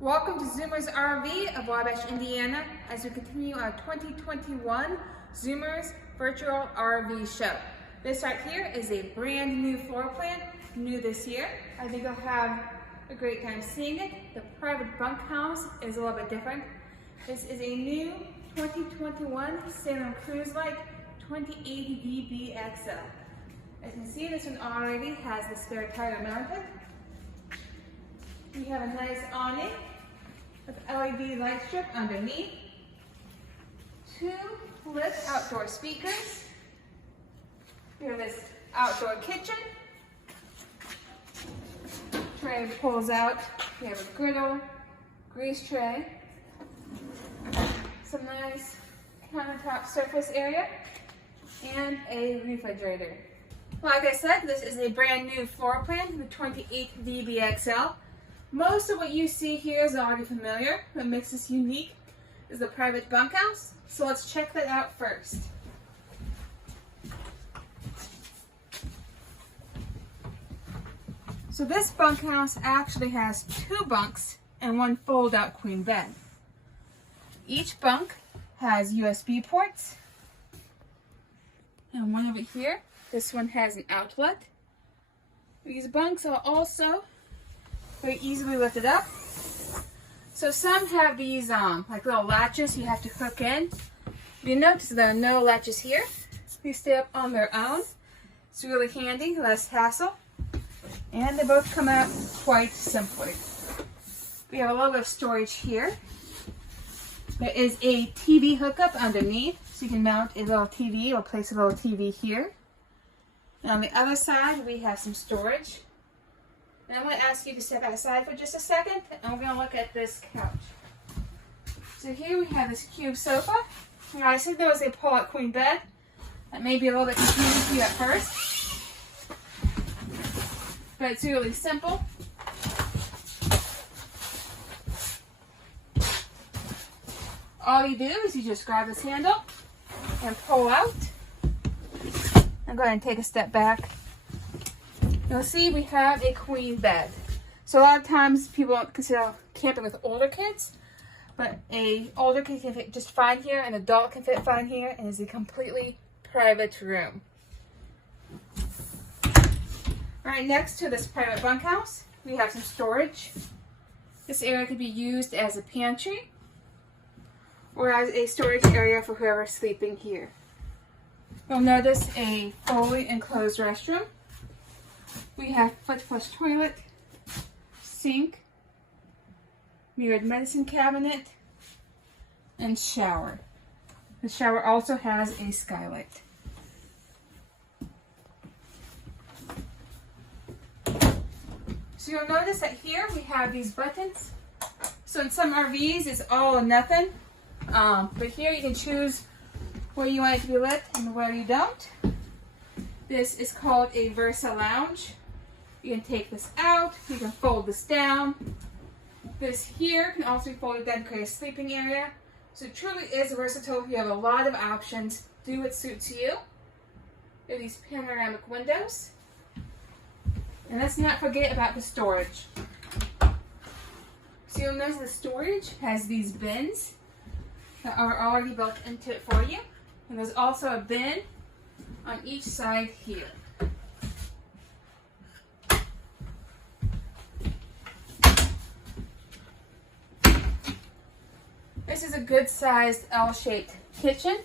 Welcome to Zoomers RV of Wabash, Indiana, as we continue our 2021 Zoomers Virtual RV Show. This right here is a brand new floor plan, new this year. I think you'll have a great time seeing it. The private bunkhouse is a little bit different. This is a new 2021 Salem Cruise Lite 28VBXL. As you can see, this one already has the spare tire mounted. We have a nice awning with LED light strip underneath. 2 lit outdoor speakers. We have this outdoor kitchen. Tray pulls out. We have a griddle, grease tray, some nice countertop surface area, and a refrigerator. Like I said, this is a brand new floor plan, the 28VBXL. Most of what you see here is already familiar. What makes this unique is the private bunkhouse. So let's check that out first. So this bunkhouse actually has 2 bunks and 1 fold-out queen bed. Each bunk has USB ports. And one over here, this one has an outlet. These bunks are also very easily lifted up. So some have these like little latches you have to hook in. You notice there are no latches here. They stay up on their own. It's really handy, less hassle. And they both come out quite simply. We have a little bit of storage here. There is a TV hookup underneath, so you can mount a little TV or place a little TV here. And on the other side, we have some storage. And I'm going to ask you to step outside for just a second, and we're going to look at this couch. So here we have this cube sofa. Now, I said there was a pull-out queen bed. That may be a little bit confusing to you at first, but it's really simple. All you do is you just grab this handle and pull out. And go ahead and take a step back. You'll see we have a queen bed. So a lot of times people don't consider camping with older kids, but an older kid can fit just fine here, an adult can fit fine here, and it's a completely private room. Right next to this private bunkhouse, we have some storage. This area could be used as a pantry or as a storage area for whoever's sleeping here. You'll notice a fully enclosed restroom. We have foot flush toilet, sink, mirrored medicine cabinet, and shower. The shower also has a skylight. So you'll notice that here we have these buttons. So in some RVs it's all or nothing, but here you can choose where you want it to be lit and where you don't. This is called a Versa Lounge. You can take this out, you can fold this down. This here can also be folded down to create a sleeping area. So it truly is versatile. You have a lot of options. Do what suits you. There are these panoramic windows. And let's not forget about the storage. So you'll notice the storage has these bins that are already built into it for you. And there's also a bin on each side here. This is a good sized L-shaped kitchen.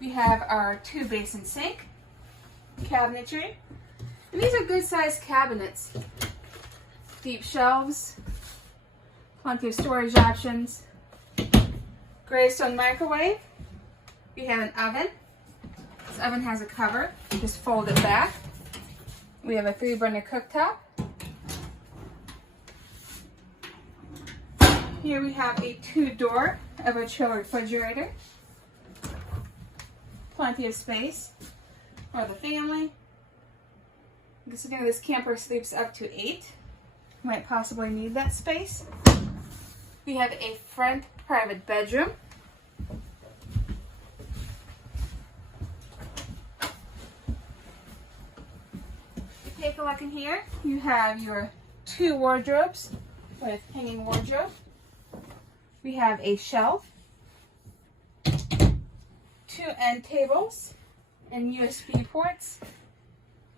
We have our 2 basin sink, cabinetry, and these are good sized cabinets. Deep shelves, plenty of storage options, Greystone microwave. We have an oven. This oven has a cover. You just fold it back. We have a 3-burner cooktop. Here we have a 2-door Everchill refrigerator. Plenty of space for the family. Considering this camper sleeps up to 8, you might possibly need that space. We have a front private bedroom. Take a look in here. You have your 2 wardrobes with hanging wardrobe. We have a shelf, 2 end tables, and USB ports.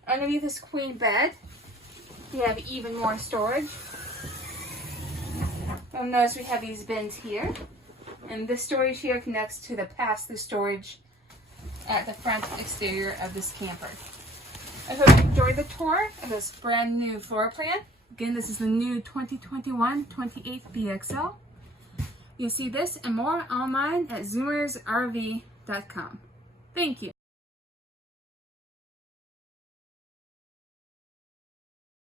Underneath this queen bed, we have even more storage. You'll notice we have these bins here, and this storage here connects to the pass-through storage at the front exterior of this camper. I hope you enjoyed the tour of this brand new floor plan. Again, this is the new 2021 28VBXL. You'll see this and more online at zoomersrv.com. Thank you.